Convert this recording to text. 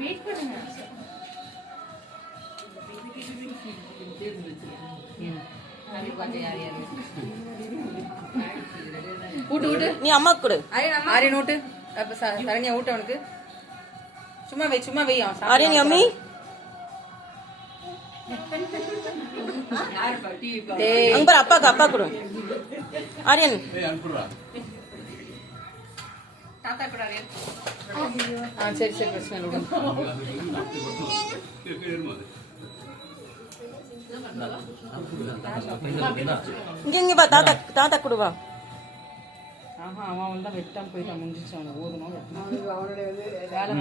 Wait பண்ணுங்க. ஊட்டு நீ அம்மா கொடு. ஆரிய நோட்டு சரண்யா ஊட்ட அவனுக்கு. சும்மா வை ஆரியன் அம்மி. அங்க அப்பா கொடு. ஆரியன் தாத்தா கூட. சரி பிரச்சனை இல்லை. இங்க பா தாத்தா கொடுவா. அவன் தான் வெட்டாம போயிட்டான். முடிஞ்சிச்சு அவனை ஓதணும். அவனுடைய வேலை